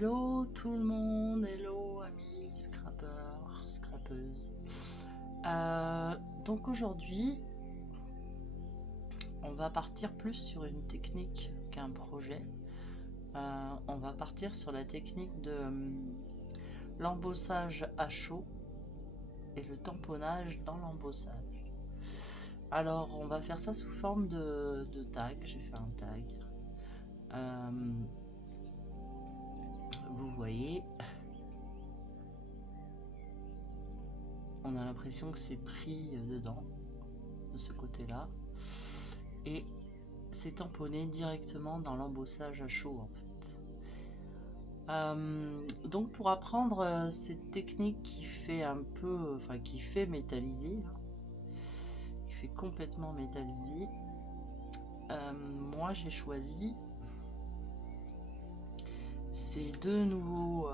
Hello tout le monde, hello amis scrappeurs, scrappeuses. Donc aujourd'hui, on va partir plus sur une technique qu'un projet. On va partir sur la technique de l'embossage à chaud et le tamponnage dans l'embossage. Alors on va faire ça sous forme de tag. J'ai fait un tag. Vous voyez, on a l'impression que c'est pris dedans, de ce côté-là, et c'est tamponné directement dans l'embossage à chaud en fait. Donc pour apprendre cette technique qui fait un peu, qui fait métalliser, qui fait complètement métalliser, moi j'ai choisi ces deux nouveaux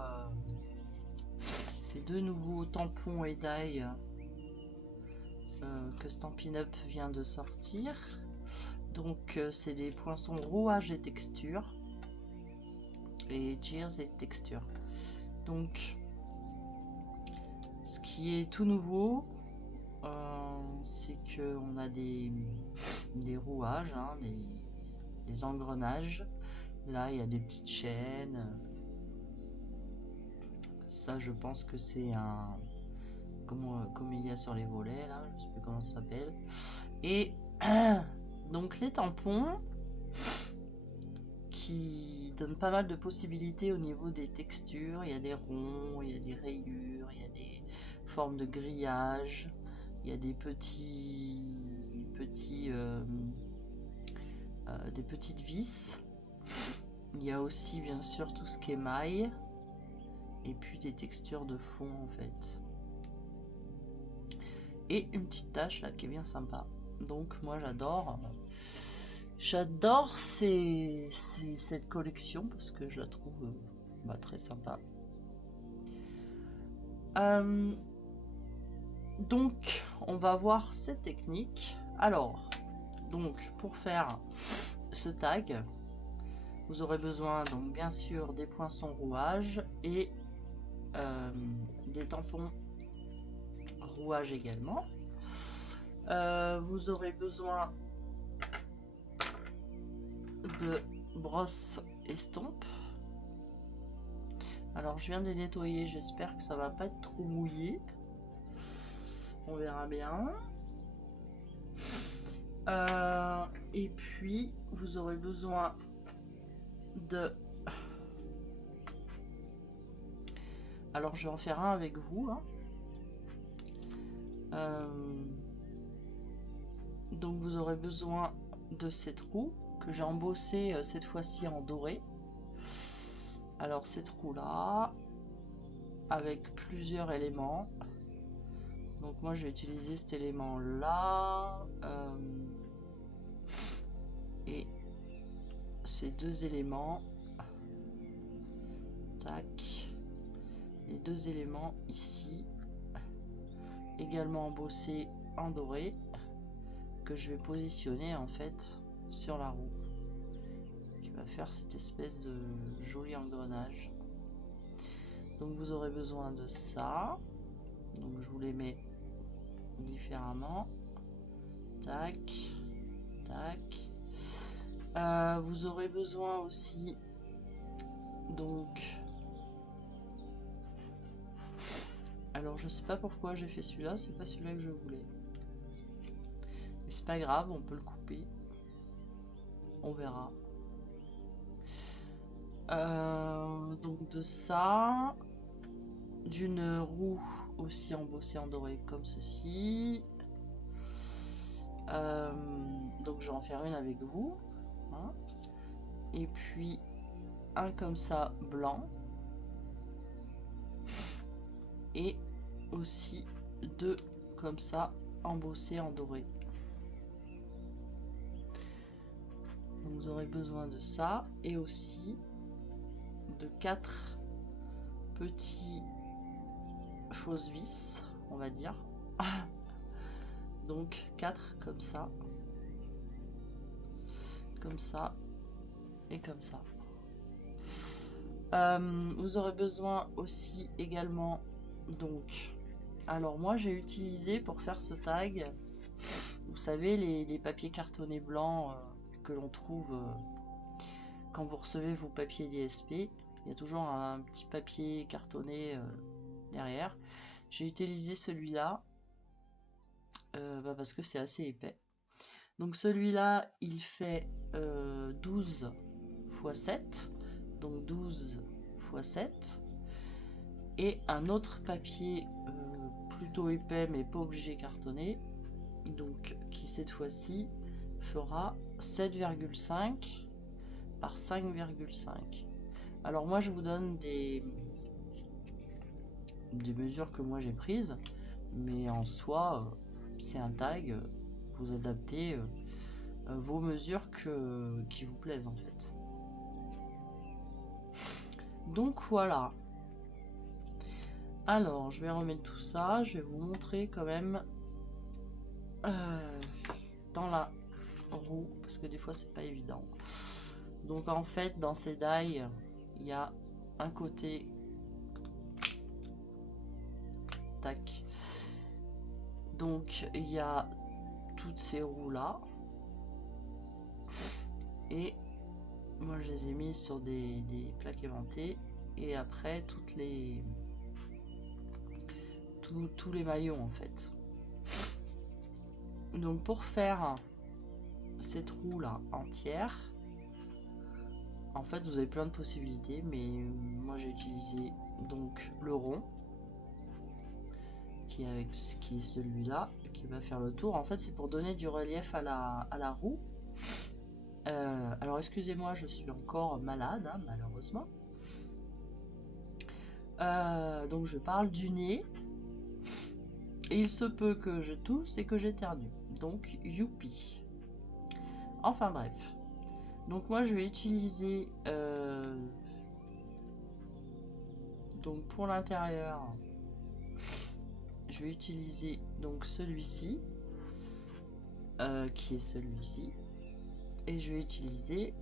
tampons et die que Stampin' Up vient de sortir. Donc c'est des poinçons rouage et texture et Cheers et texture. Donc ce qui est tout nouveau, c'est que on a des rouages, des engrenages. Là il y a des petites chaînes. Ça je pense que c'est un comme il y a sur les volets là, je sais plus comment ça s'appelle. Et donc les tampons qui donnent pas mal de possibilités au niveau des textures. Il y a des ronds, il y a des rayures, il y a des formes de grillage, il y a des des petites vis. Il y a aussi bien sûr tout ce qui est maille et puis des textures de fond en fait. Et une petite tache là qui est bien sympa. Donc moi j'adore cette collection parce que je la trouve très sympa. Donc on va voir cette technique. Alors donc pour faire ce tag, vous aurez besoin donc bien sûr des poinçons rouage et des tampons rouage également. Vous aurez besoin de brosse estompe. Alors je viens de les nettoyer, j'espère que ça va pas être trop mouillé. On verra bien. Et puis vous aurez besoin de... Alors je vais en faire un avec vous. Donc vous aurez besoin de cette roue que j'ai embossée cette fois-ci en doré. Alors cette roue là avec plusieurs éléments. Donc moi j'ai utilisé cet élément là et ces deux éléments. Tac. Les deux éléments ici également embossés en doré que je vais positionner en fait sur la roue qui va faire cette espèce de joli engrenage. Donc vous aurez besoin de ça, donc je vous les mets différemment. Tac tac. Vous aurez besoin aussi donc, alors je sais pas pourquoi j'ai fait celui-là, c'est pas celui-là que je voulais, mais c'est pas grave, on peut le couper, on verra. Donc de ça, d'une roue aussi embossée en doré comme ceci. Donc je vais en faire une avec vous, et puis un comme ça blanc, et aussi deux comme ça embossés en doré. Donc vous aurez besoin de ça et aussi de 4 petits fausses vis, on va dire. Donc 4 comme ça et comme ça. Vous aurez besoin aussi également, donc, alors moi j'ai utilisé pour faire ce tag, vous savez, les papiers cartonnés blancs que l'on trouve quand vous recevez vos papiers DSP. Il y a toujours un petit papier cartonné derrière. J'ai utilisé celui-là parce que c'est assez épais. Donc celui-là, il fait 12 x 7, donc 12 x 7. Et un autre papier plutôt épais, mais pas obligé cartonné, donc qui cette fois-ci fera 7,5 par 5,5. Alors moi je vous donne des mesures que moi j'ai prises, mais en soi c'est un tag, vous adaptez vos mesures qui vous plaisent en fait. Donc voilà. Alors je vais remettre tout ça, je vais vous montrer quand même dans la roue, parce que des fois c'est pas évident. Donc en fait dans ces die il y a un côté, tac, donc il y a toutes ces roues là, et moi je les ai mis sur des plaques aimantées, et après toutes les tous les maillons en fait. Donc pour faire cette roue là entière, en fait vous avez plein de possibilités, mais moi j'ai utilisé donc le rond qui est celui-là, qui va faire le tour. En fait c'est pour donner du relief à la roue. Alors excusez-moi, je suis encore malade hein, malheureusement. Donc je parle du nez et il se peut que je tousse et que j'éternue, donc youpi. Enfin bref, donc moi je vais utiliser donc pour l'intérieur, je vais utiliser donc celui-ci qui est celui-ci, et je vais utiliser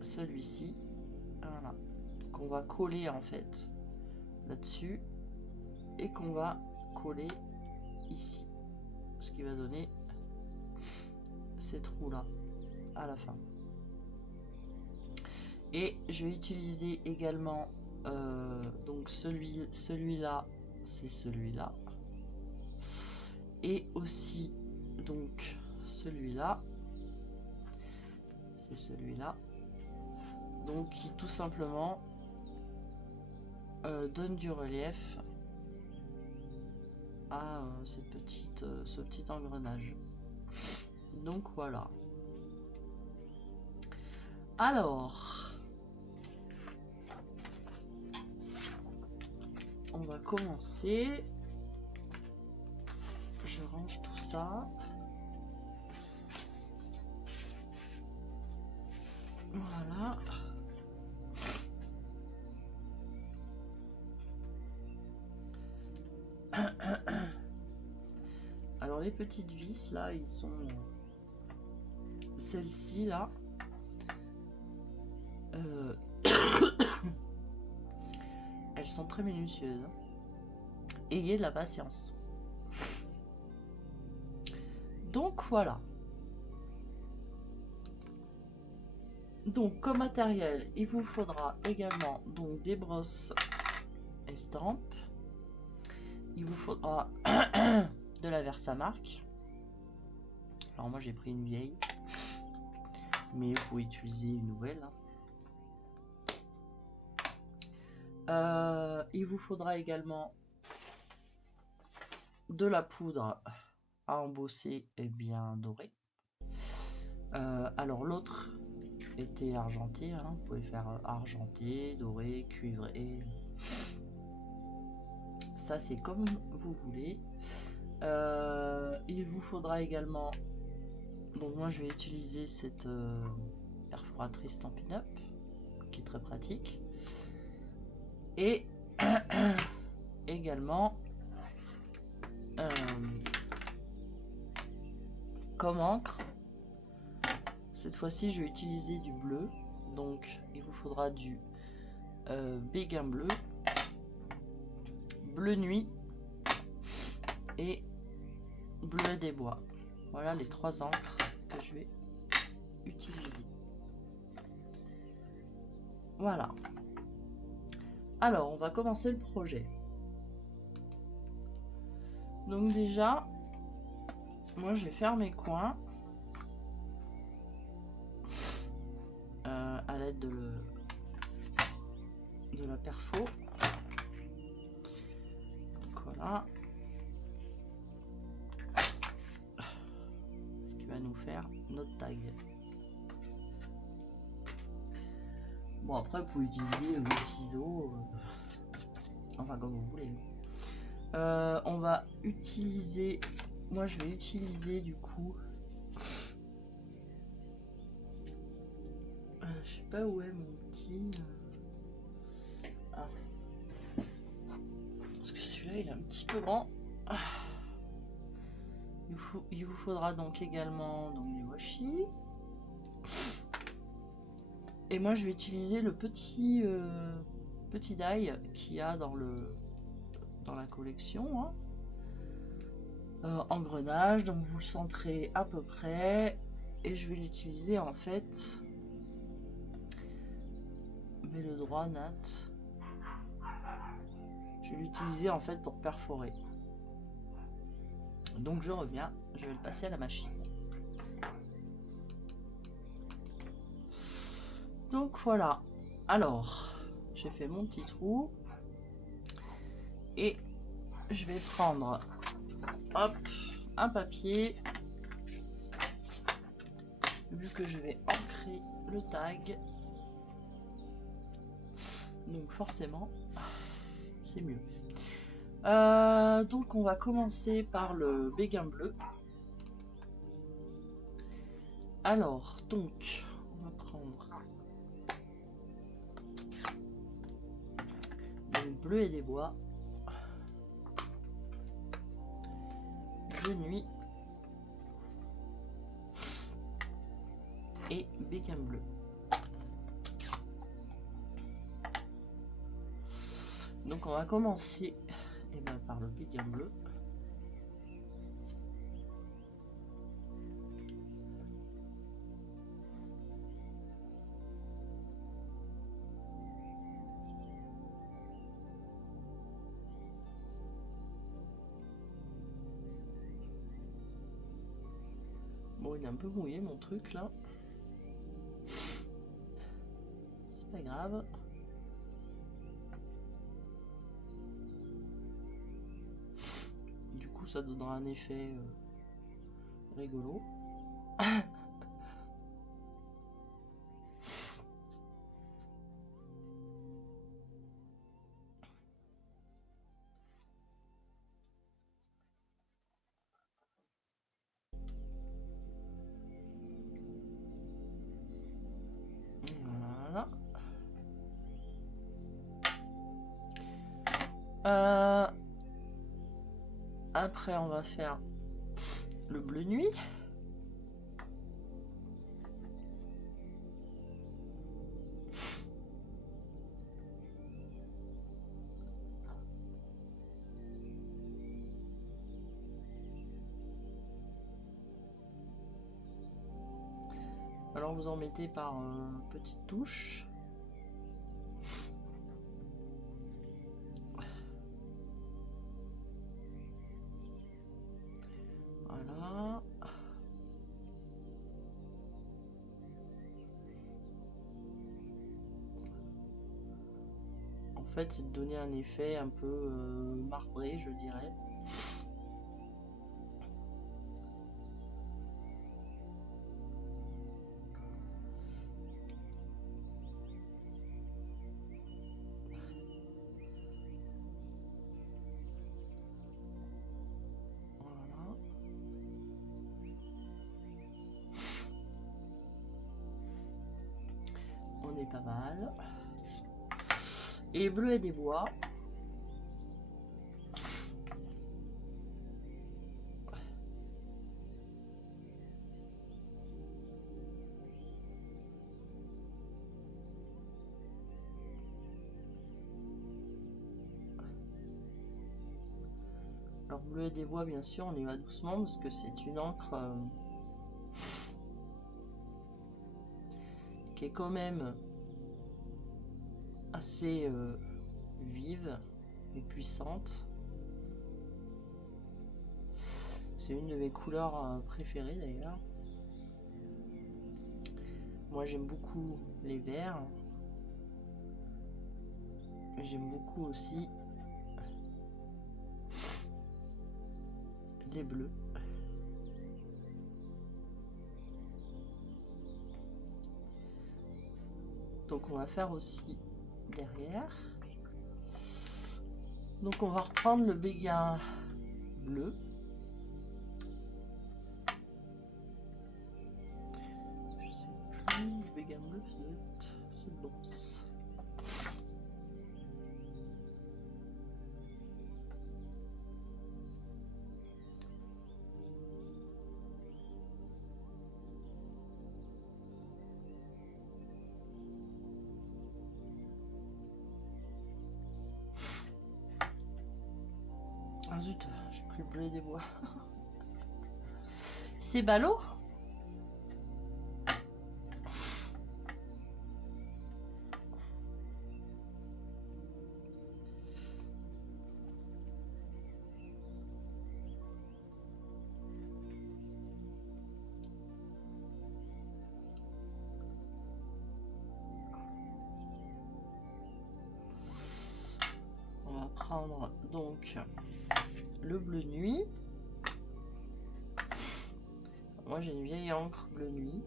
celui-ci, voilà, qu'on va coller en fait là-dessus et qu'on va coller ici, ce qui va donner ces trous là à la fin. Et je vais utiliser également donc celui-là, c'est celui-là, et aussi donc celui-là, c'est celui-là, donc qui tout simplement donne du relief à ce petit engrenage. Donc voilà. Alors on va commencer. Je range tout ça. Voilà. Alors les petites vis là, ils sont celles-ci là. Elles sont très minutieuses. Ayez de la patience. Donc voilà. Donc comme matériel, il vous faudra également donc des brosses estampes. Il vous faudra de la Versamark. Alors moi j'ai pris une vieille, mais vous pouvez utiliser une nouvelle. Il vous faudra également de la poudre à embosser et bien dorée. Alors l'autre était argenté, hein. Vous pouvez faire argenté, doré, cuivré. Ça c'est comme vous voulez. Il vous faudra également, donc moi je vais utiliser cette perforatrice Stampin' Up qui est très pratique, et également comme encre, cette fois-ci je vais utiliser du bleu, donc il vous faudra du béguin bleu, bleu nuit et bleuet des bois. Voilà les 3 encres que je vais utiliser. Voilà. Alors, on va commencer le projet. Donc déjà, moi je vais faire mes coins à l'aide de la perfo. Donc voilà. Ce qui va nous faire notre tag. Bon, après vous pouvez utiliser le ciseau, enfin comme vous voulez. On va utiliser, moi je vais utiliser du coup, je sais pas où est mon petit, ah. Parce que celui-là il est un petit peu grand. Il vous faudra donc également donc, du washi. Et moi je vais utiliser le petit die qu'il y a dans la collection, hein. Engrenage, donc vous le centrez à peu près, et je vais l'utiliser en fait, mais le droit Nat, je vais l'utiliser en fait pour perforer. Donc je reviens, je vais le passer à la machine. Donc voilà, alors j'ai fait mon petit trou et je vais prendre, hop, un papier, vu que je vais ancrer le tag, donc forcément c'est mieux. Donc on va commencer par le béguin bleu. Alors donc on va prendre le bleuet des bois, bleu nuit et béguin bleu. Donc on va commencer par le béguin bleu. Bon, il est un peu mouillé mon truc là. C'est pas grave. Du coup, ça donnera un effet rigolo. Voilà. Après, on va faire le bleu nuit. Alors vous en mettez par petites touches. Voilà. En fait, c'est de donner un effet un peu marbré, je dirais. Pas mal. Et bleuet des bois. Alors Bleuet des Bois, bien sûr, on y va doucement parce que c'est une encre qui est quand même assez vive et puissante. C'est une de mes couleurs préférées d'ailleurs. Moi j'aime beaucoup les verts. J'aime beaucoup aussi les bleus. Donc on va faire aussi derrière. Donc on va reprendre le béguin bleu. Je sais plus, le béguin bleu c'est bon. Ah zut, j'ai pris le Bleuet des Bois. C'est ballot. On va prendre donc le bleu nuit. Moi j'ai une vieille encre bleu nuit.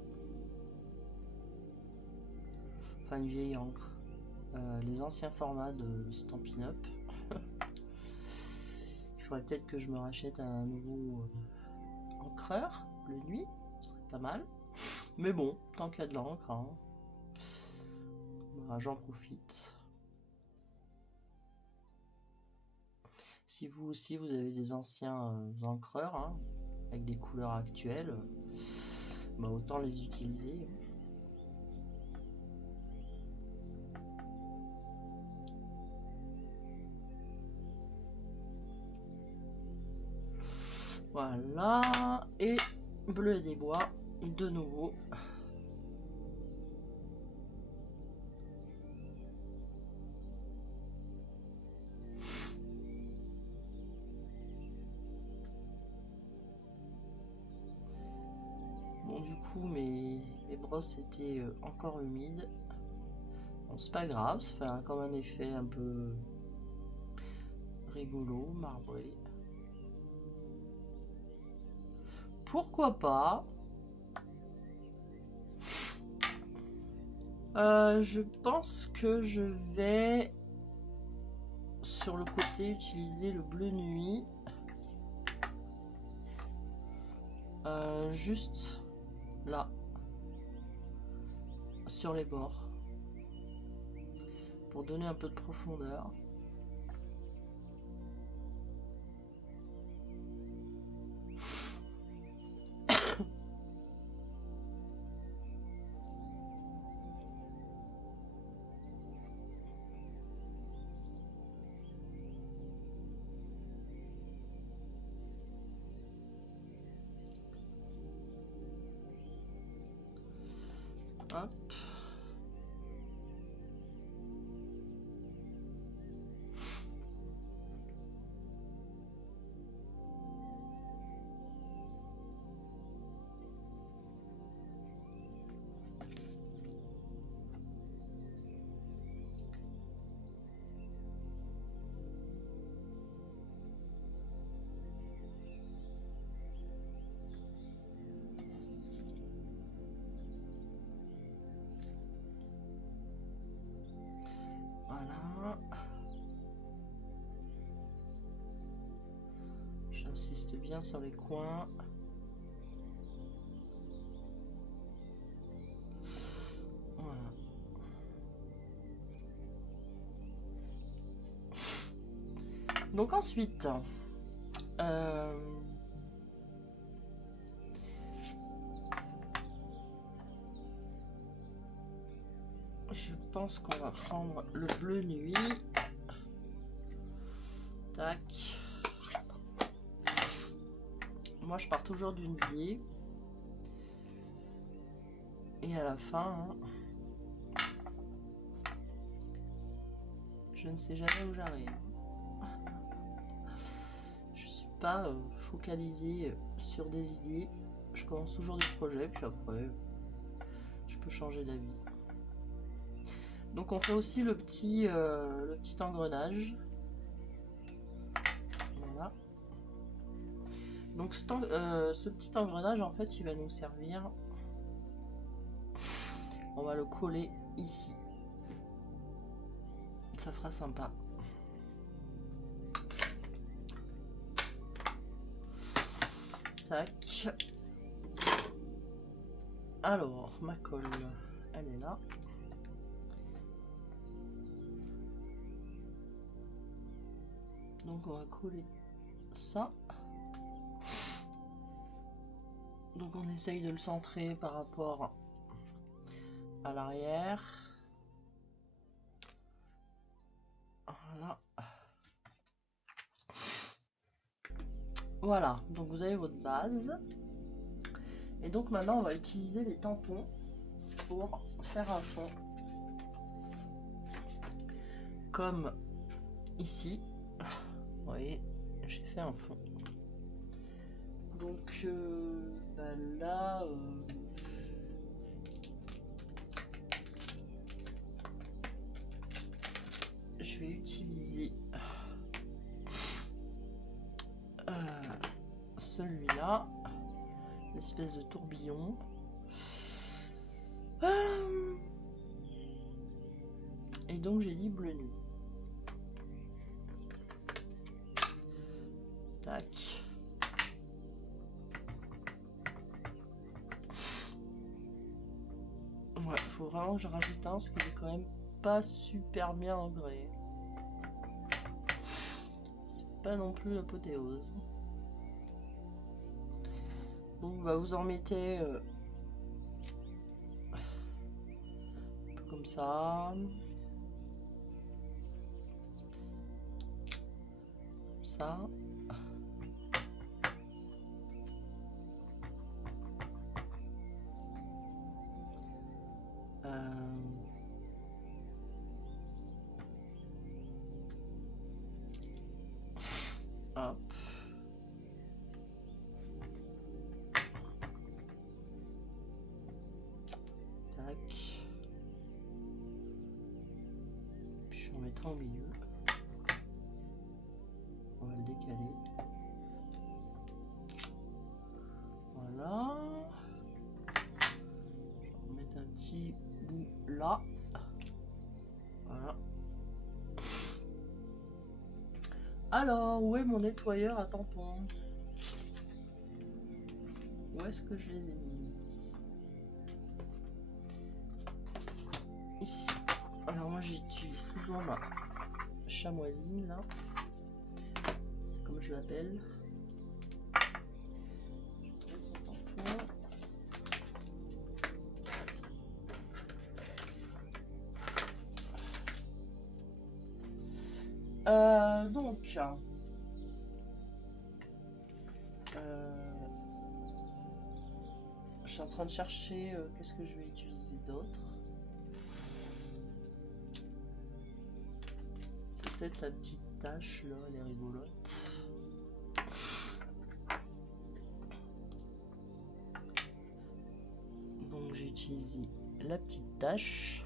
Enfin une vieille encre. Les anciens formats de Stampin' Up. Il faudrait peut-être que je me rachète un nouveau encreur bleu nuit. Ce serait pas mal. Mais bon, tant qu'il y a de l'encre, hein, bah, j'en profite. Si vous aussi vous avez des anciens encreurs hein, avec des couleurs actuelles, bah, autant les utiliser. Voilà, et Bleuet des Bois de nouveau. Bon, du coup, mes brosses étaient encore humides. Bon, c'est pas grave, ça fait comme un effet un peu rigolo, marbré. Pourquoi pas? Je pense que je vais sur le côté utiliser le bleu nuit. Juste là, sur les bords, pour donner un peu de profondeur. Hop. Voilà. J'insiste bien sur les coins. Voilà. Donc ensuite, je pense qu'on va prendre le bleu nuit. Tac. Moi, je pars toujours d'une idée. Et à la fin, hein, je ne sais jamais où j'arrive. Je suis pas focalisée sur des idées. Je commence toujours des projets, puis après, je peux changer d'avis. Donc on fait aussi le petit engrenage. Voilà. Donc ce petit engrenage, en fait, il va nous servir. On va le coller ici. Ça fera sympa. Tac. Alors, ma colle, elle est là. Donc on va coller ça. Donc on essaye de le centrer par rapport à l'arrière. Voilà. Voilà, donc vous avez votre base. Et donc maintenant on va utiliser les tampons pour faire un fond. Comme ici. Vous voyez, j'ai fait un fond. Donc là, je vais utiliser celui-là, l'espèce de tourbillon. Et donc j'ai dit bleu nuit. Tac. Ouais, faut vraiment que je rajoute un parce qu'il est quand même pas super bien engrais. C'est pas non plus l'apothéose. Donc bah, vous en mettez un peu comme ça. Comme ça. Hop. Tac. Puis je vais en mettre au milieu. On va le décaler. Voilà. Je vais en mettre un petit bout là. Voilà. Alors, où est mon nettoyeur à tampons? Où est-ce que je les ai mis? Ici. Alors moi j'utilise toujours ma chamoisine là, comme je l'appelle. Donc je suis en train de chercher qu'est-ce que je vais utiliser d'autre. Peut-être la petite tache là, elle est rigolote. Donc j'ai utilisé la petite tache.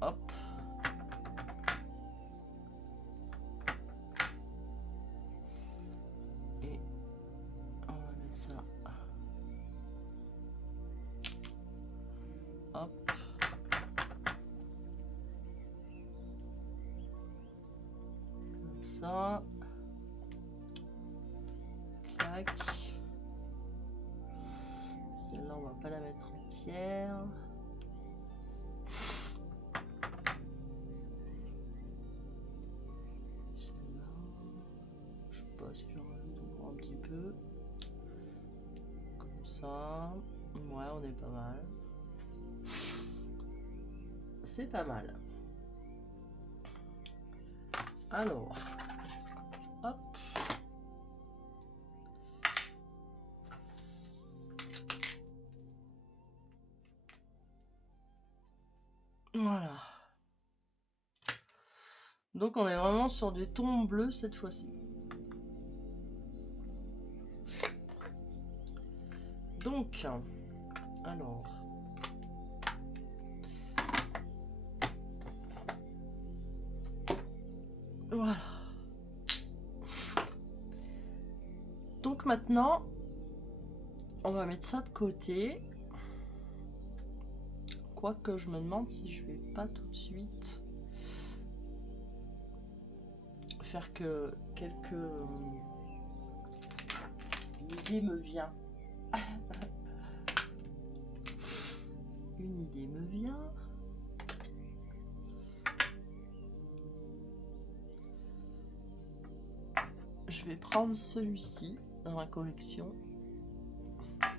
Hop. Et on va mettre ça. Hop. Comme ça. Clac. Celle-là, on va pas la mettre entière. Celle-là, je sais pas si j'en rajoute encore un petit peu. Comme ça. Ouais, on est pas mal. C'est pas mal. Alors, hop. Donc on est vraiment sur des tons bleus cette fois-ci. Donc, alors... Voilà. Donc maintenant, on va mettre ça de côté. Quoique je me demande si je vais pas tout de suite faire que quelques... Une idée me vient. Une idée me vient. Je vais prendre celui-ci dans ma collection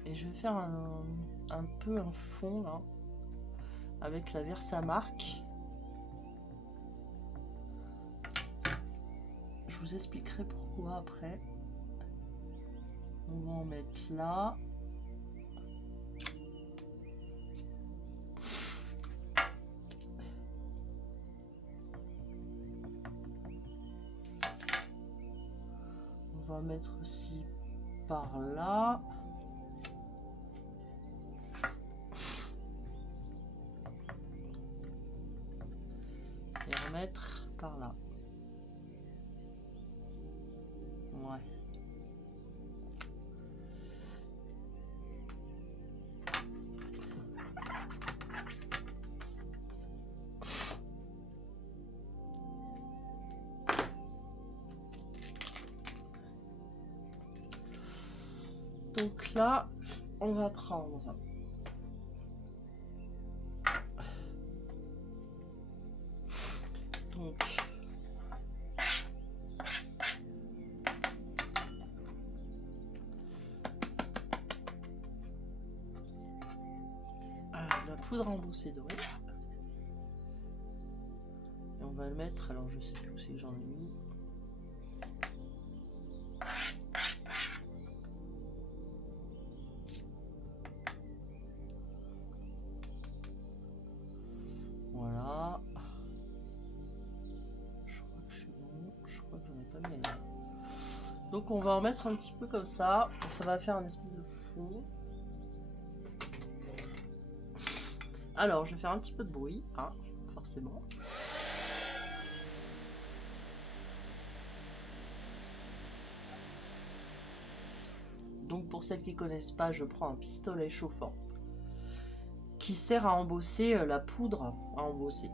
et je vais faire un peu un fond là avec la Versamark. Je vous expliquerai pourquoi après. On va en mettre là. On va mettre aussi par là. Et remettre par là. Ouais. Donc là, on va prendre donc la poudre embossée dorée. Et on va le mettre, alors je sais plus où c'est que j'en ai mis. Voilà. Je crois que je suis bon. Je crois que j'en ai pas mis là. Donc on va en mettre un petit peu comme ça. Ça va faire un espèce de fond. Alors je vais faire un petit peu de bruit, hein, forcément. Donc pour celles qui ne connaissent pas, je prends un pistolet chauffant qui sert à embosser la poudre à embosser.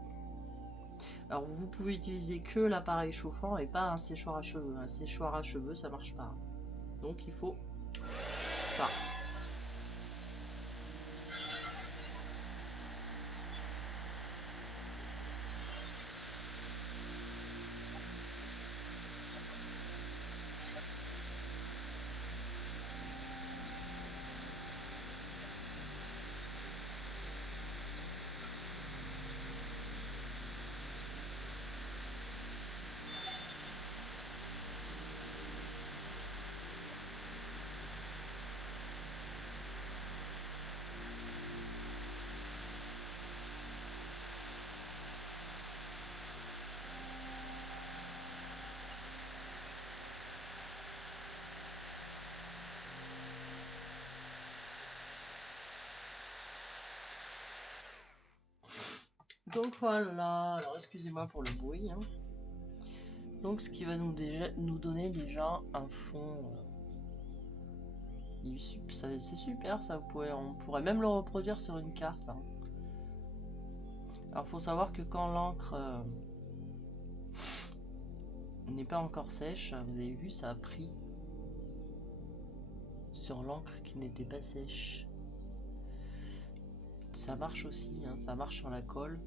Alors vous pouvez utiliser que l'appareil chauffant et pas un séchoir à cheveux. Un séchoir à cheveux, ça marche pas. Donc il faut ça. Donc voilà, alors excusez-moi pour le bruit. Hein. Donc ce qui va nous donner déjà un fond. C'est super, ça on pourrait même le reproduire sur une carte. Hein. Alors faut savoir que quand l'encre n'est pas encore sèche, vous avez vu, ça a pris sur l'encre qui n'était pas sèche. Ça marche aussi, hein, ça marche sur la colle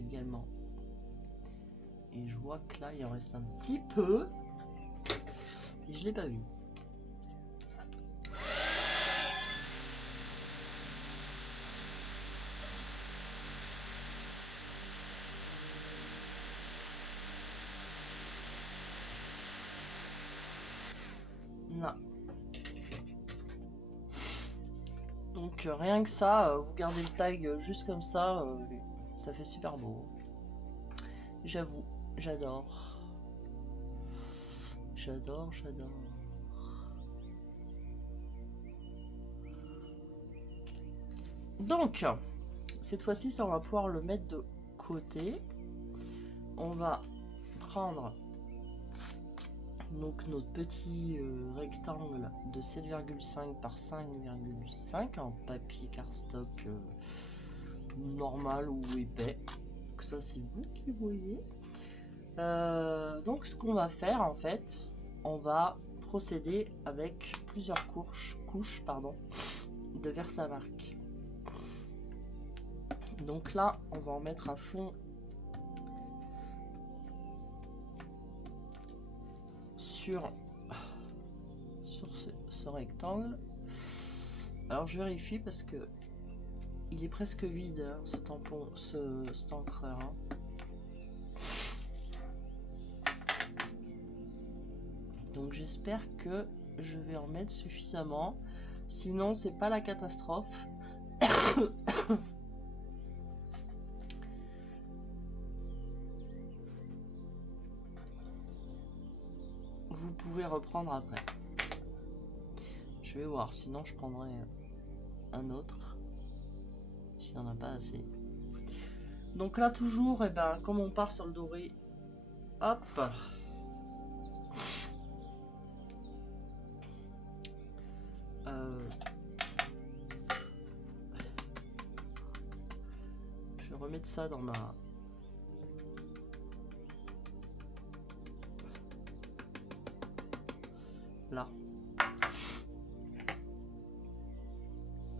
également. Et je vois que là il en reste un petit peu et je l'ai pas vu. Non. Donc rien que ça, vous gardez le tag juste comme ça, ça fait super beau. J'avoue, j'adore. J'adore, j'adore. Donc, cette fois-ci, ça on va pouvoir le mettre de côté. On va prendre donc notre petit rectangle de 7,5 par 5,5 en papier cardstock normal ou épais. Donc ça c'est vous qui voyez. Donc ce qu'on va faire en fait, on va procéder avec plusieurs couches de Versamark. Donc là on va en mettre à fond sur ce rectangle. Alors je vérifie parce que il est presque vide hein, ce tampon, cet encreur hein. Donc j'espère que je vais en mettre suffisamment, sinon c'est pas la catastrophe. Vous pouvez reprendre après. Je vais voir, sinon je prendrai un autre s'il n'y en a pas assez. Donc là toujours, et ben, comme on part sur le doré, hop, je vais remettre ça dans ma... Là.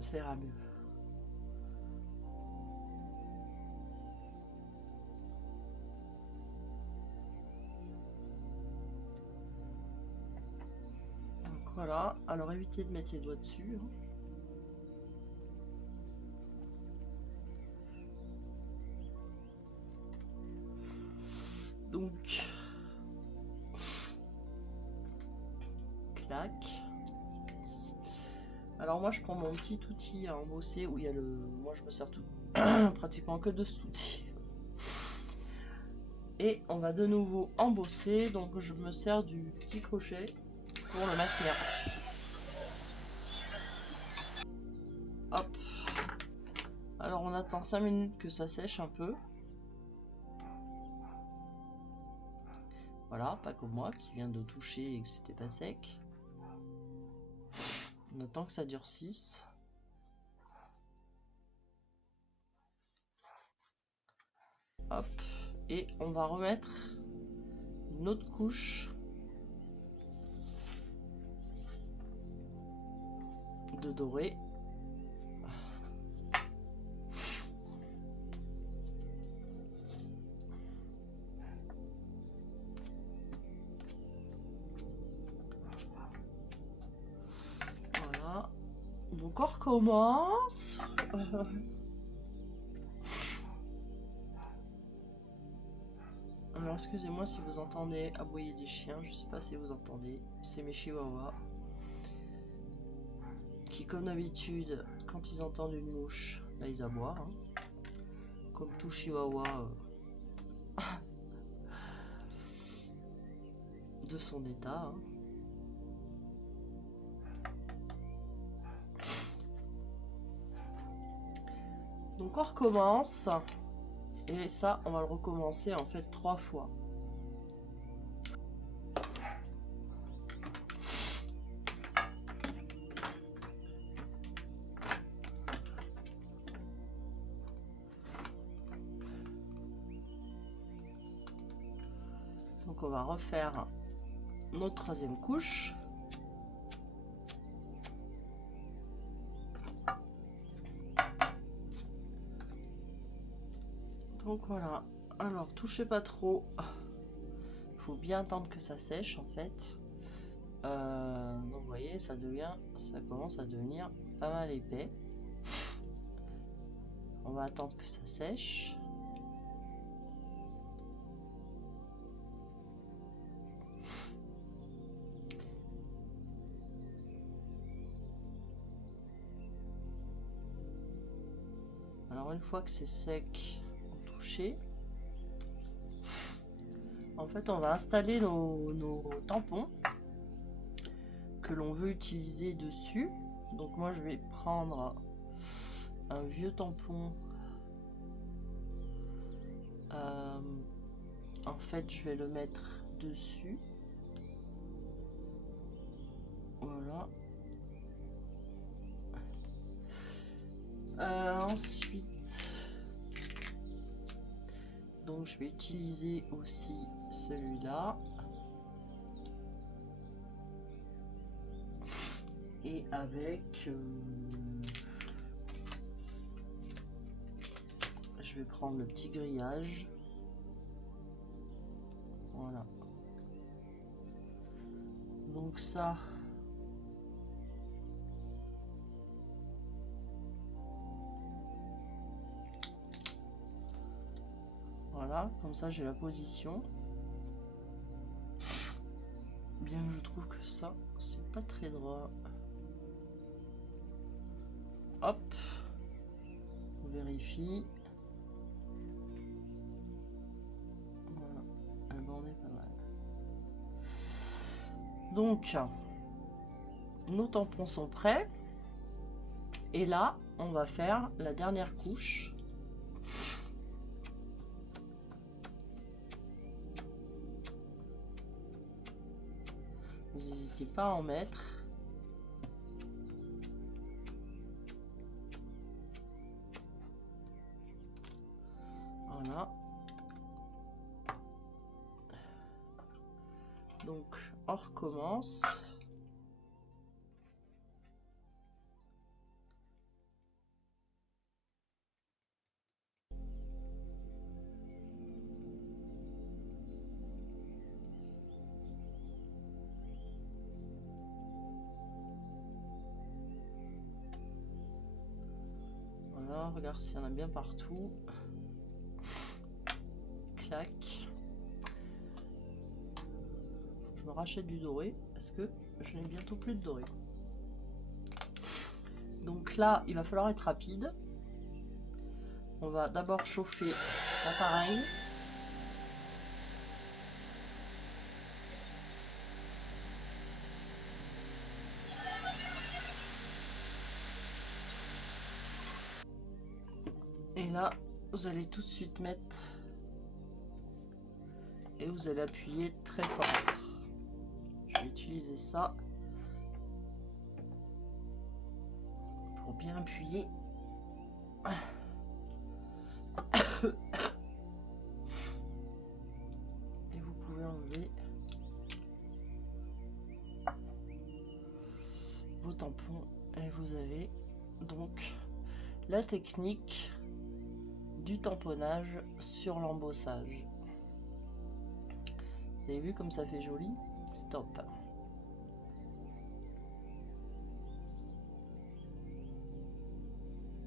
Ça ira mieux. Donc voilà. Alors évitez de mettre les doigts dessus. Donc... clac. Alors moi je prends mon petit outil à embosser où il y a le... Moi je me sers tout pratiquement que de cet outil. Et on va de nouveau embosser. Donc je me sers du petit crochet pour le maintenir. Hop. Alors on attend 5 minutes que ça sèche un peu. Voilà, pas comme moi qui vient de toucher et que c'était pas sec. On attend que ça durcisse. Hop. Et on va remettre une autre couche de doré. Voilà. Donc on recommence. Alors excusez-moi si vous entendez aboyer des chiens, je sais pas si vous entendez, c'est mes chihuahuas qui comme d'habitude quand ils entendent une mouche, là ils aboient, hein. Comme tout chihuahua de son état. Hein. Donc on recommence. Et ça, on va le recommencer en fait 3 fois. Donc on va refaire notre 3e couche. Donc voilà, alors touchez pas trop, il faut bien attendre que ça sèche en fait. Donc vous voyez, ça commence à devenir pas mal épais. On va attendre que ça sèche. Alors une fois que c'est sec, toucher. On En fait, on va installer nos tampons que l'on veut utiliser dessus. Donc moi, je vais prendre un vieux tampon. En fait, je vais le mettre dessus. Voilà. Ensuite, donc je vais utiliser aussi celui-là. Et avec... je vais prendre le petit grillage. Voilà. Donc ça... Voilà, comme ça j'ai la position. Bien que je trouve que ça, c'est pas très droit. Hop, on vérifie. Voilà, un bordé pas mal. Donc, nos tampons sont prêts. Et là, on va faire la dernière couche. Vous n'hésitez pas à en mettre. Voilà. Donc, on recommence. Voilà, regarde s'il y en a bien partout. Clac. Je me rachète du doré parce que je n'ai bientôt plus de doré. Donc là, il va falloir être rapide. On va d'abord chauffer l'appareil. Et là, vous allez tout de suite mettre et vous allez appuyer très fort. Je vais utiliser ça pour bien appuyer. Et vous pouvez enlever vos tampons et vous avez donc la technique du tamponnage sur l'embossage. Vous avez vu comme ça fait joli? Stop.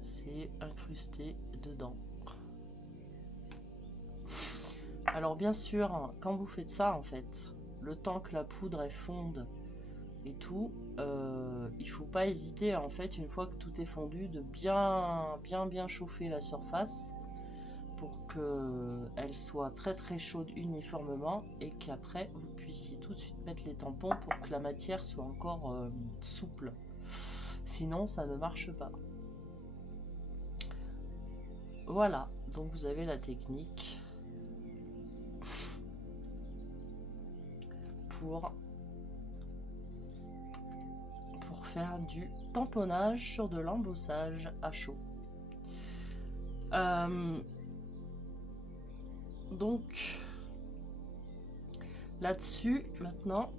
C'est incrusté dedans. Alors bien sûr, quand vous faites ça, en fait, le temps que la poudre elle fonde et tout, il faut pas hésiter, en fait, une fois que tout est fondu, de bien chauffer la surface pour qu'elle soit très chaude uniformément et qu'après vous puissiez tout de suite mettre les tampons pour que la matière soit encore souple. Sinon, ça ne marche pas. Voilà, donc vous avez la technique pour faire du tamponnage sur de l'embossage à chaud. Donc là-dessus, maintenant,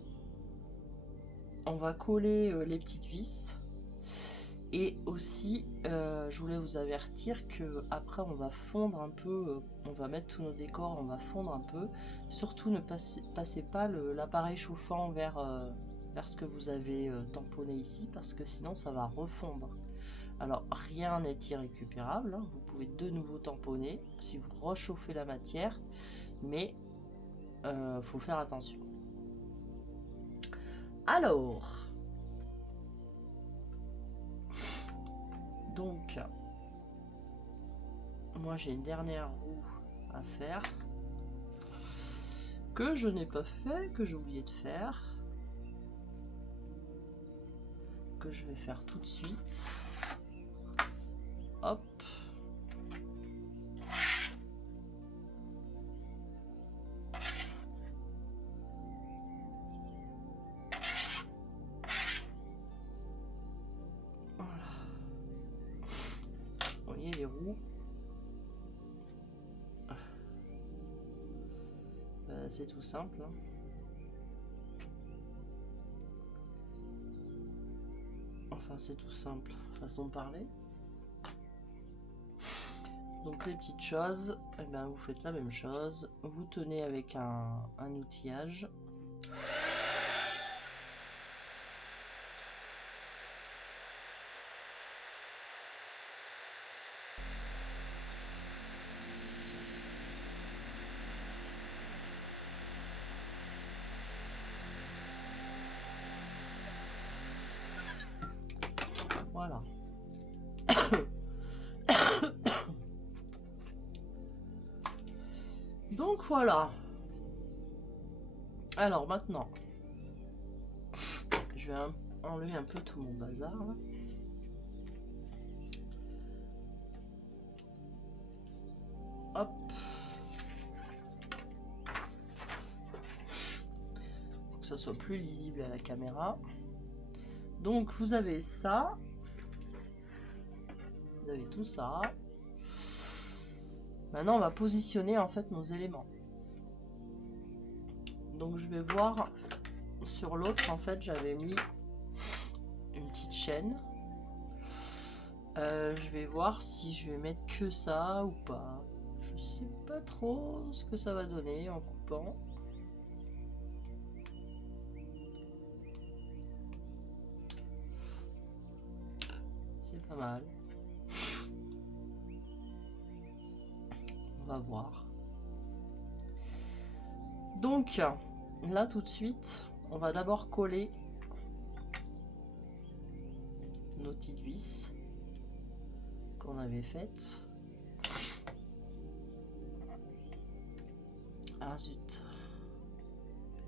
on va coller les petites vis. Et aussi, je voulais vous avertir que après on va fondre un peu, on va mettre tous nos décors, on va fondre un peu. Surtout ne passez pas l'appareil chauffant vers ce que vous avez tamponné ici, parce que sinon ça va refondre. Alors rien n'est irrécupérable, hein. Vous pouvez de nouveau tamponner si vous rechauffez la matière, mais faut faire attention. Alors, donc, moi j'ai une dernière roue à faire. que je n'ai pas fait, que j'ai oublié de faire, que je vais faire tout de suite. Hop. Voilà. Vous voyez les roues. C'est tout simple. Hein. Enfin, c'est tout simple, façon de parler. Donc les petites choses, eh ben, vous faites la même chose. Vous tenez avec un outillage. Voilà. Donc voilà. Alors maintenant, je vais enlever un peu tout mon bazar là. Hop. Pour que ça soit plus lisible à la caméra. Donc vous avez ça. Vous avez tout ça. Maintenant on va positionner en fait nos éléments. Donc je vais voir sur l'autre en fait j'avais mis une petite chaîne. Je vais voir si je vais mettre que ça ou pas. Je sais pas trop ce que ça va donner en coupant. C'est pas mal. On va voir. Donc là tout de suite, on va d'abord coller nos petites vis qu'on avait faites. Ah zut.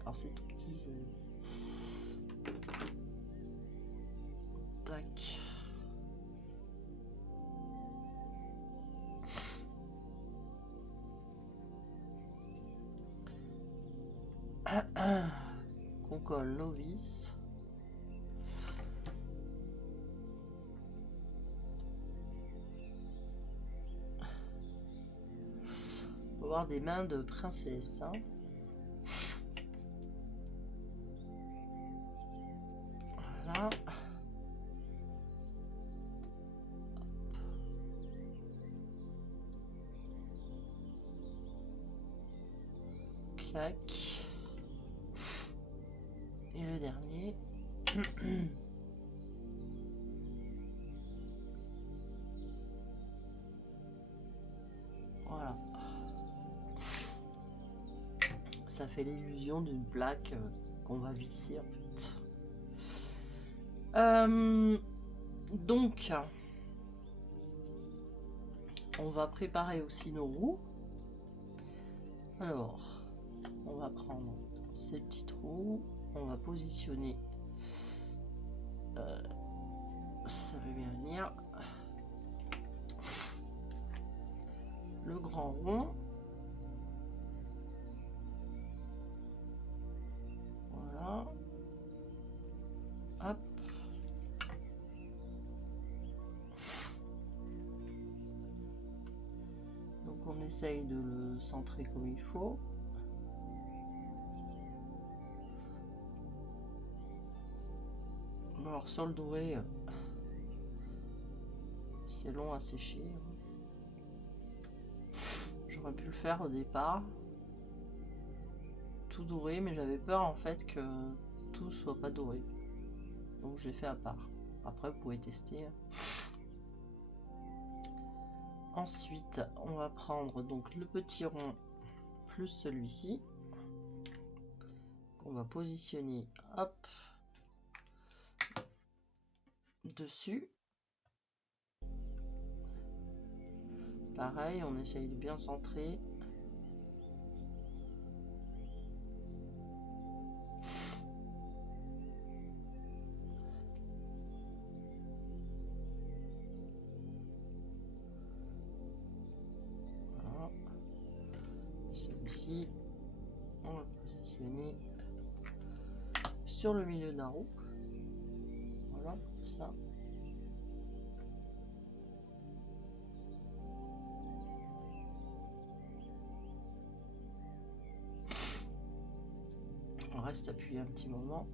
Alors c'est tout petit. Tac. Qu'on colle nos vis. Faut avoir des mains de princesse. Hein. Voilà. Clac. Et le dernier. Voilà. Ça fait l'illusion d'une plaque qu'on va visser en fait. Donc, on va préparer aussi nos roues. Alors, on va prendre ces petites roues. On va positionner. Ça veut bien venir. Le grand rond. Voilà. Hop. Donc on essaye de le centrer comme il faut. Alors sur le doré, c'est long à sécher. J'aurais pu le faire au départ tout doré, mais j'avais peur en fait que tout soit pas doré, donc je l'ai fait à part. Après vous pouvez tester. Ensuite on va prendre donc le petit rond plus celui-ci qu'on va positionner, hop, dessus. Pareil, on essaye de bien centrer. celui-ci, on va le positionner sur le milieu de la roue. Voilà, ça. On reste appuyé un petit moment.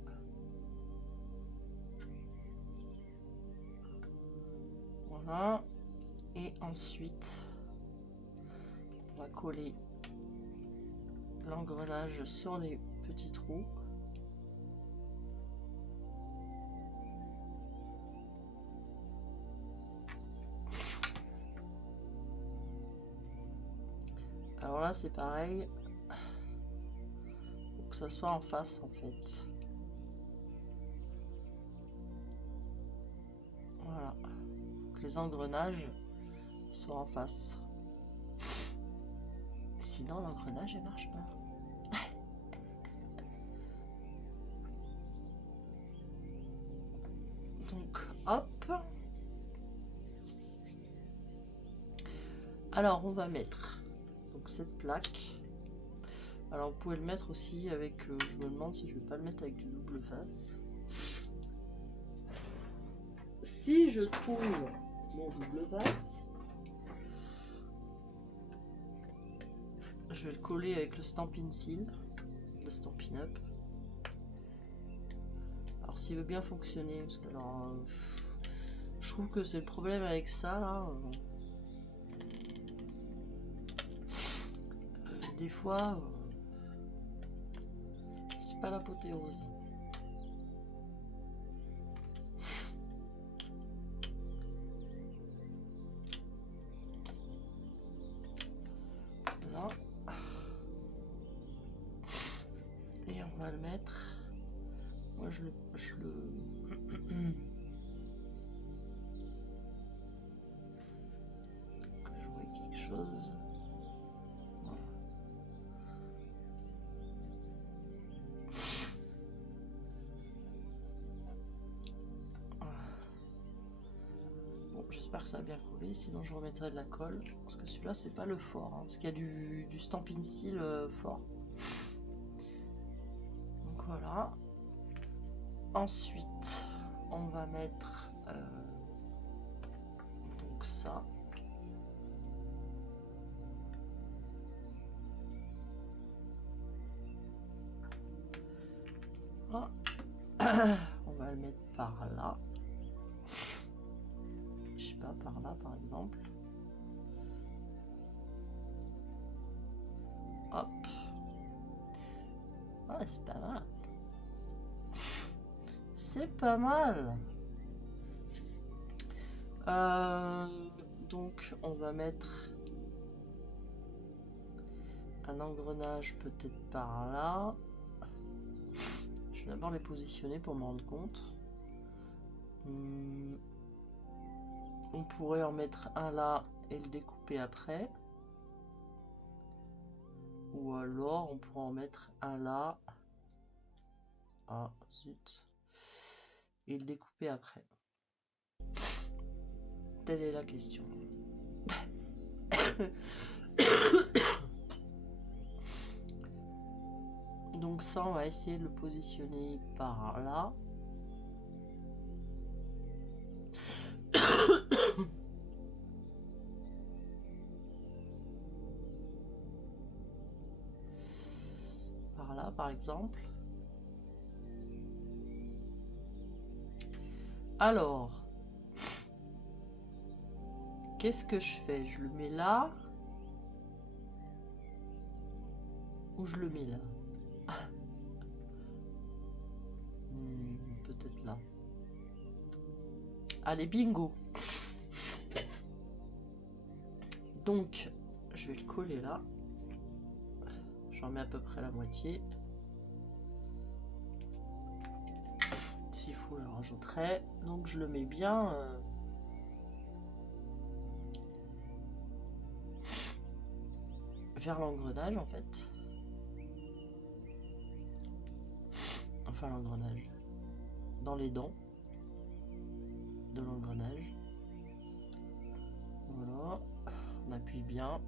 Voilà. Et ensuite, on va coller l'engrenage sur les petits trous. Alors là, c'est pareil. Faut que ça soit en face, en fait. Voilà. Que les engrenages soient en face. Sinon, l'engrenage, ne marche pas. Donc, hop. Alors, on va mettre donc cette plaque. Alors, vous pouvez le mettre aussi avec... je me demande si je vais pas le mettre avec du double face. Si je trouve mon double face, je vais le coller avec le Stampin' Seal de Stampin' Up. Alors s'il veut bien fonctionner, parce que alors, je trouve que c'est le problème avec ça là. Des fois, c'est pas l'apothéose. Là. Et on va le mettre. Moi je le jouer quelque chose. Voilà. Bon, j'espère que ça a bien collé, sinon je remettrai de la colle. Parce que celui-là c'est pas le fort, hein, parce qu'il y a du Stampin' Seal fort. Donc voilà. Ensuite, on va mettre donc ça. Ah. On va le mettre par là. Je sais pas, par là par exemple. Hop. Ah, c'est pas mal. C'est pas mal. Donc on va mettre un engrenage peut-être par là. Je vais d'abord les positionner pour me rendre compte. On pourrait en mettre un là et le découper après. Ou alors on pourrait en mettre un là. Ah zut. Et le découper après. Telle est la question. Donc ça, on va essayer de le positionner par là. Par là, par exemple. Alors, qu'est-ce que je fais? Je le mets là ou je le mets là? Peut-être là. Allez, bingo. Donc, je vais le coller là. J'en mets à peu près la moitié. S'il faut, je rajouterai. Donc, je le mets bien... vers l'engrenage en fait. Enfin l'engrenage. Dans les dents de l'engrenage. Voilà. On appuie bien.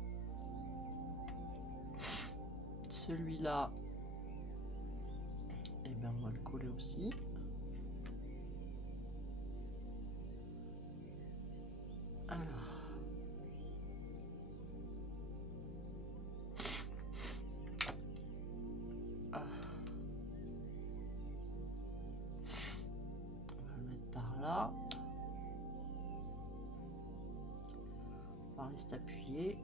Celui-là, et bien on va le coller aussi. Alors. Ah. On va le mettre par là. On va rester appuyé.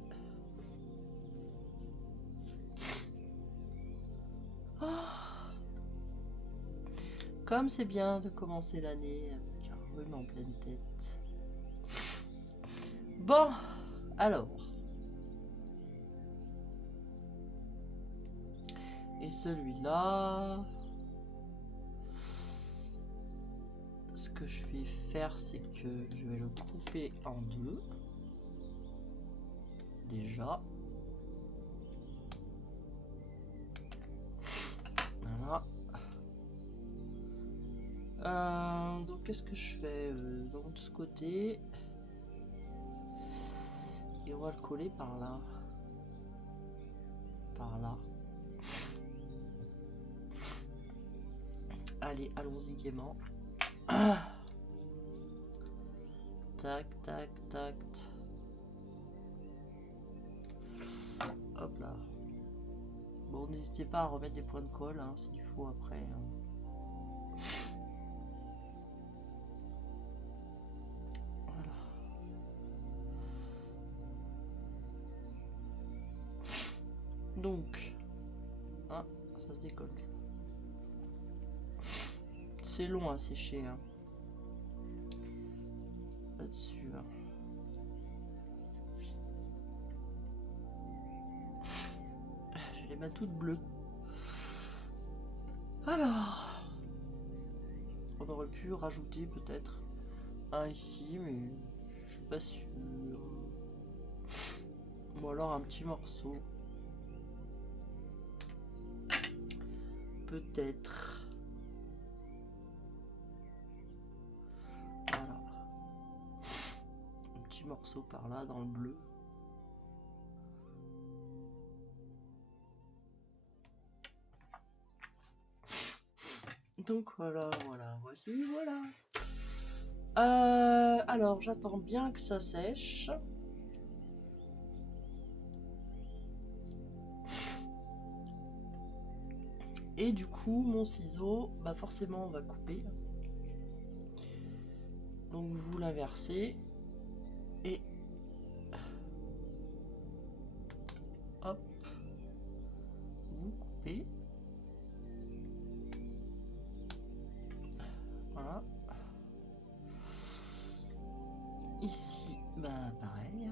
Oh. Comme c'est bien de commencer l'année avec un rhume en pleine tête. Bon, alors. Et celui-là, ce que je vais faire, c'est que je vais le couper en deux. Déjà. Voilà. Donc qu'est-ce que je fais donc de ce côté, et on va le coller par là, par là. Allez, allons-y gaiement. Tac, tac, tac. Hop là. Bon, n'hésitez pas à remettre des points de colle hein, s'il faut après. Hein. Donc, ah, ça se décolle. C'est long à sécher hein. Là-dessus. Hein. Je vais les mettre toutes bleues. Alors, on aurait pu rajouter peut-être un ici, mais je suis pas sûr. Ou alors un petit morceau. Peut-être. Voilà. Un petit morceau par là dans le bleu. Donc voilà, voilà, voici, voilà. Alors j'attends bien que ça sèche. Et du coup, mon ciseau, bah forcément, on va couper. Donc vous l'inversez et hop, vous coupez. Voilà. Ici, bah pareil.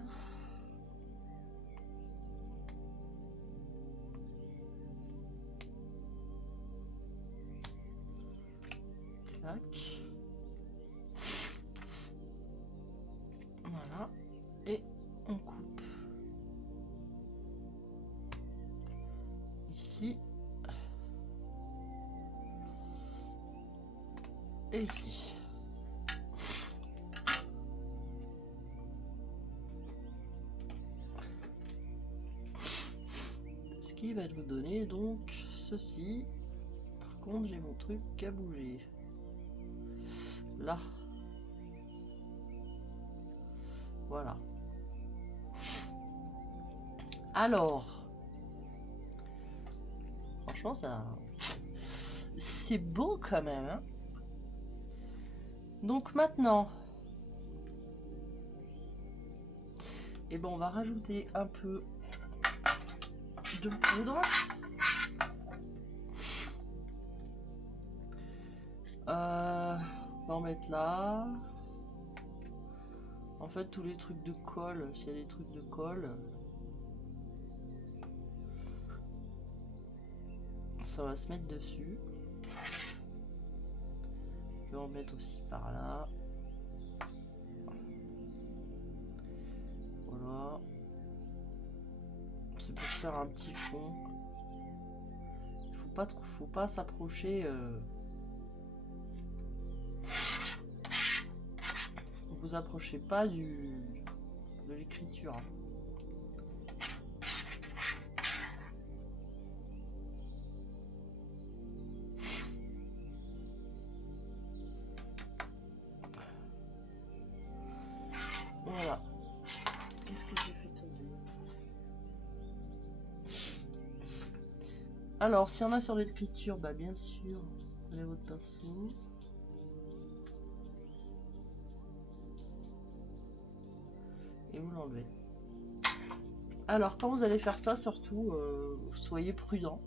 Clac. Voilà. Et on coupe. Ici. Et ici. Ce qui va nous donner donc ceci. Par contre, j'ai mon truc à bouger. Là. Voilà. Alors. Franchement, ça... c'est beau quand même. Hein, donc maintenant... et bon, on va rajouter un peu de poudre. On va en mettre là. En fait, tous les trucs de colle, s'il y a des trucs de colle, ça va se mettre dessus. Je vais en mettre aussi par là. Voilà. C'est pour faire un petit fond. Il faut pas s'approcher. Vous approchez pas de l'écriture. Alors, si on a sur l'écriture, bah bien sûr, prenez votre pinceau. Et vous l'enlevez. Alors, quand vous allez faire ça, surtout, soyez prudent.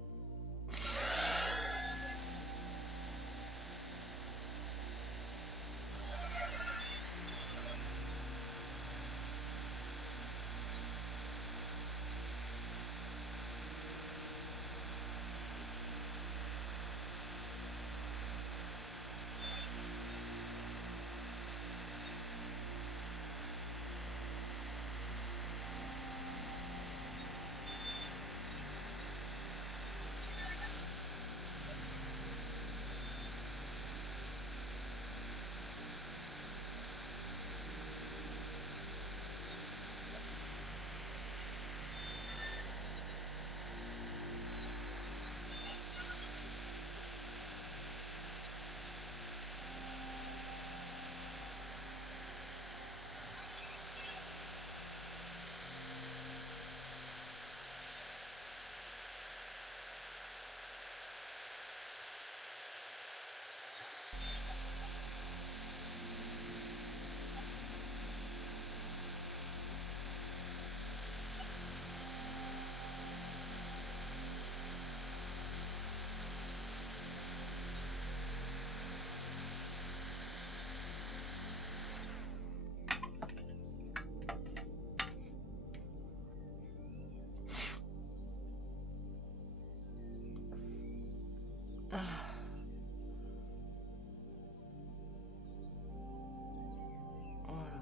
Voilà.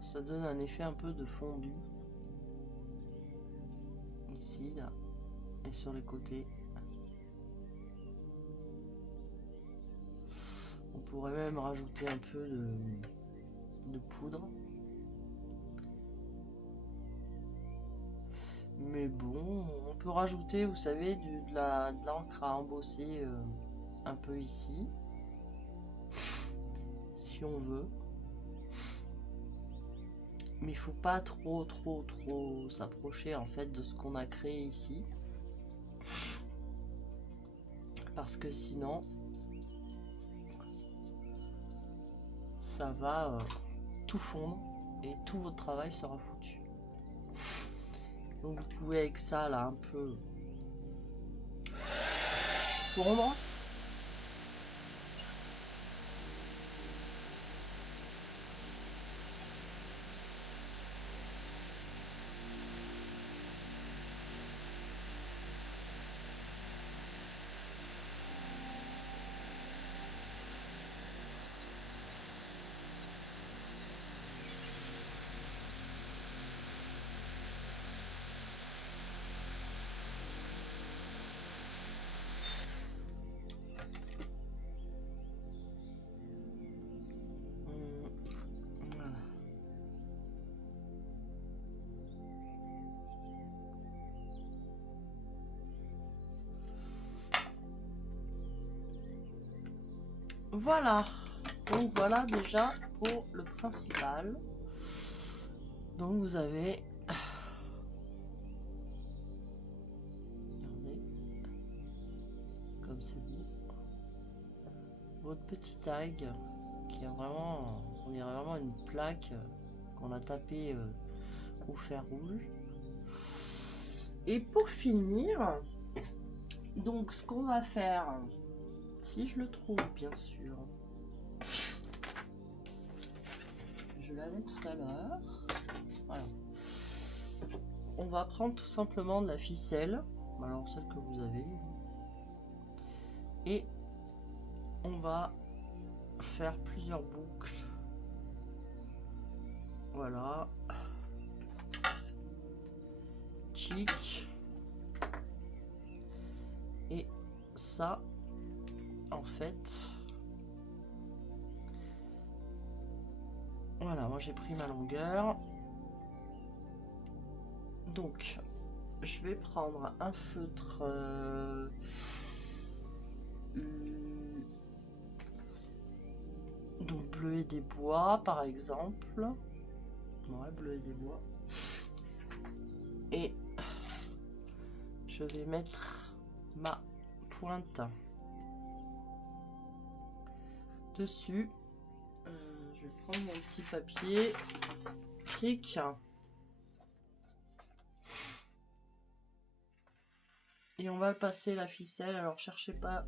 Ça donne un effet un peu de fondu. Ici, là. Et sur les côtés. On pourrait même rajouter un peu de poudre. Mais bon, on peut rajouter, vous savez, de l'encre à embosser un peu ici. Si on veut. Mais il faut pas trop s'approcher en fait de ce qu'on a créé ici. Parce que sinon, ça va tout fondre et tout votre travail sera foutu. Donc vous pouvez avec ça là un peu fondre. Voilà, donc voilà déjà pour le principal. Donc vous avez, regardez, comme c'est beau, votre petit tag qui est vraiment, on dirait vraiment une plaque qu'on a tapée au fer rouge. Et pour finir, donc ce qu'on va faire, si je le trouve bien sûr, je l'avais tout à l'heure, voilà. On va prendre tout simplement de la ficelle, alors celle que vous avez, et on va faire plusieurs boucles. Voilà. Chic. Et ça, en fait, voilà, moi j'ai pris ma longueur. Donc, je vais prendre un feutre donc bleu et des bois par exemple. Ouais, bleu et des bois. Et je vais mettre ma pointe dessus. Je vais prendre mon petit papier. Tic. Et on va passer la ficelle. Alors cherchez pas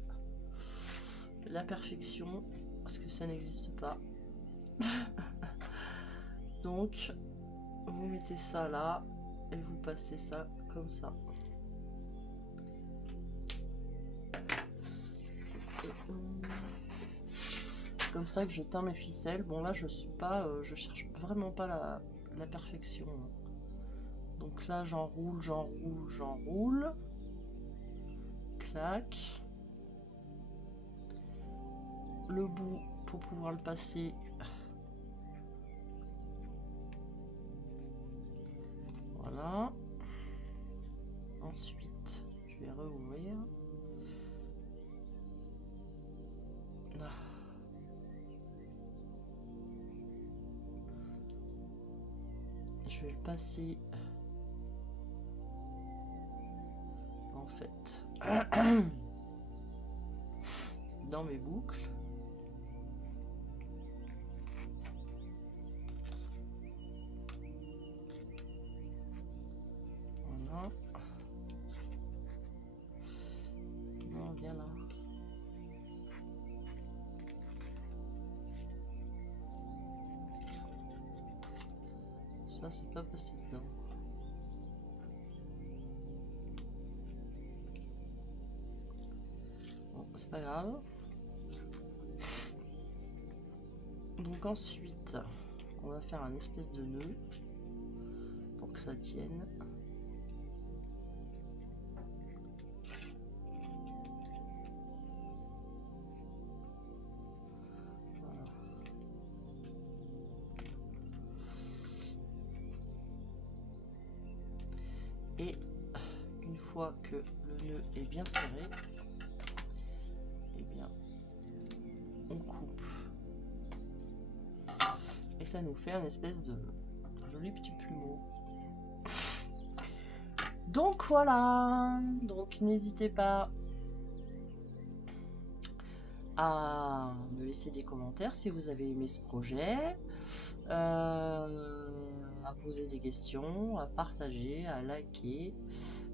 la perfection parce que ça n'existe pas. Donc vous mettez ça là et vous passez ça comme ça. Comme ça que je teins mes ficelles. Bon là je suis pas, je cherche vraiment pas la perfection. Donc là j'enroule, j'enroule, j'enroule. Clac. Le bout pour pouvoir le passer. Voilà. Ensuite, je vais rouvrir. Ah. Je vais le passer en fait dans mes boucles. Voilà. Non, viens là. Ça, c'est pas passé dedans. Bon, c'est pas grave. Donc ensuite, on va faire un espèce de nœud pour que ça tienne. Voilà. Et une fois que le nœud est bien serré, eh bien, on coupe. Et ça nous fait un espèce de joli petit plumeau. Donc voilà. Donc n'hésitez pas à me laisser des commentaires si vous avez aimé ce projet, à poser des questions, à partager, à liker.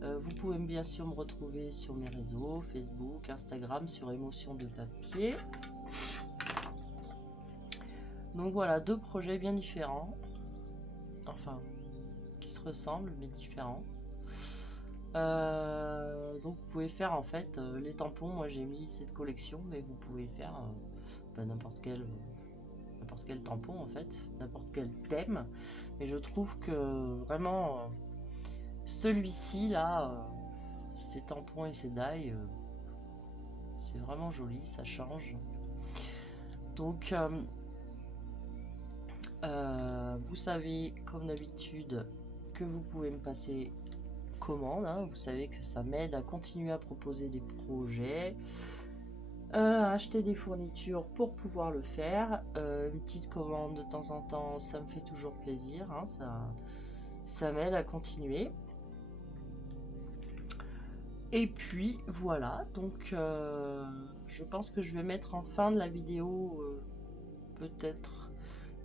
Vous pouvez bien sûr me retrouver sur mes réseaux, Facebook, Instagram, sur Émotion de Papier. Donc voilà, deux projets bien différents, enfin, qui se ressemblent mais différents. Donc vous pouvez faire en fait les tampons, moi j'ai mis cette collection, mais vous pouvez faire n'importe quel tampon en fait, n'importe quel thème. Et je trouve que vraiment celui-ci là, ces tampons et ces die, c'est vraiment joli, ça change. Donc vous savez comme d'habitude que vous pouvez me passer commande, hein. Vous savez que ça m'aide à continuer à proposer des projets, acheter des fournitures pour pouvoir le faire, une petite commande de temps en temps, ça me fait toujours plaisir, hein. Ça m'aide à continuer. Et puis voilà, donc je pense que je vais mettre en fin de la vidéo peut-être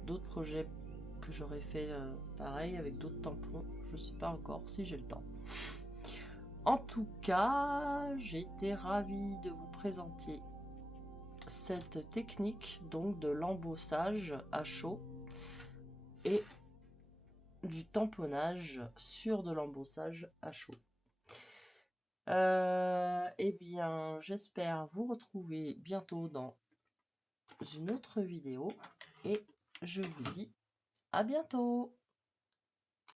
d'autres projets que j'aurais fait pareil avec d'autres tampons. Je sais pas encore si j'ai le temps. En tout cas, j'ai été ravie de vous présenter cette technique donc de l'embossage à chaud et du tamponnage sur de l'embossage à chaud. Eh bien, j'espère vous retrouver bientôt dans une autre vidéo et je vous dis à bientôt.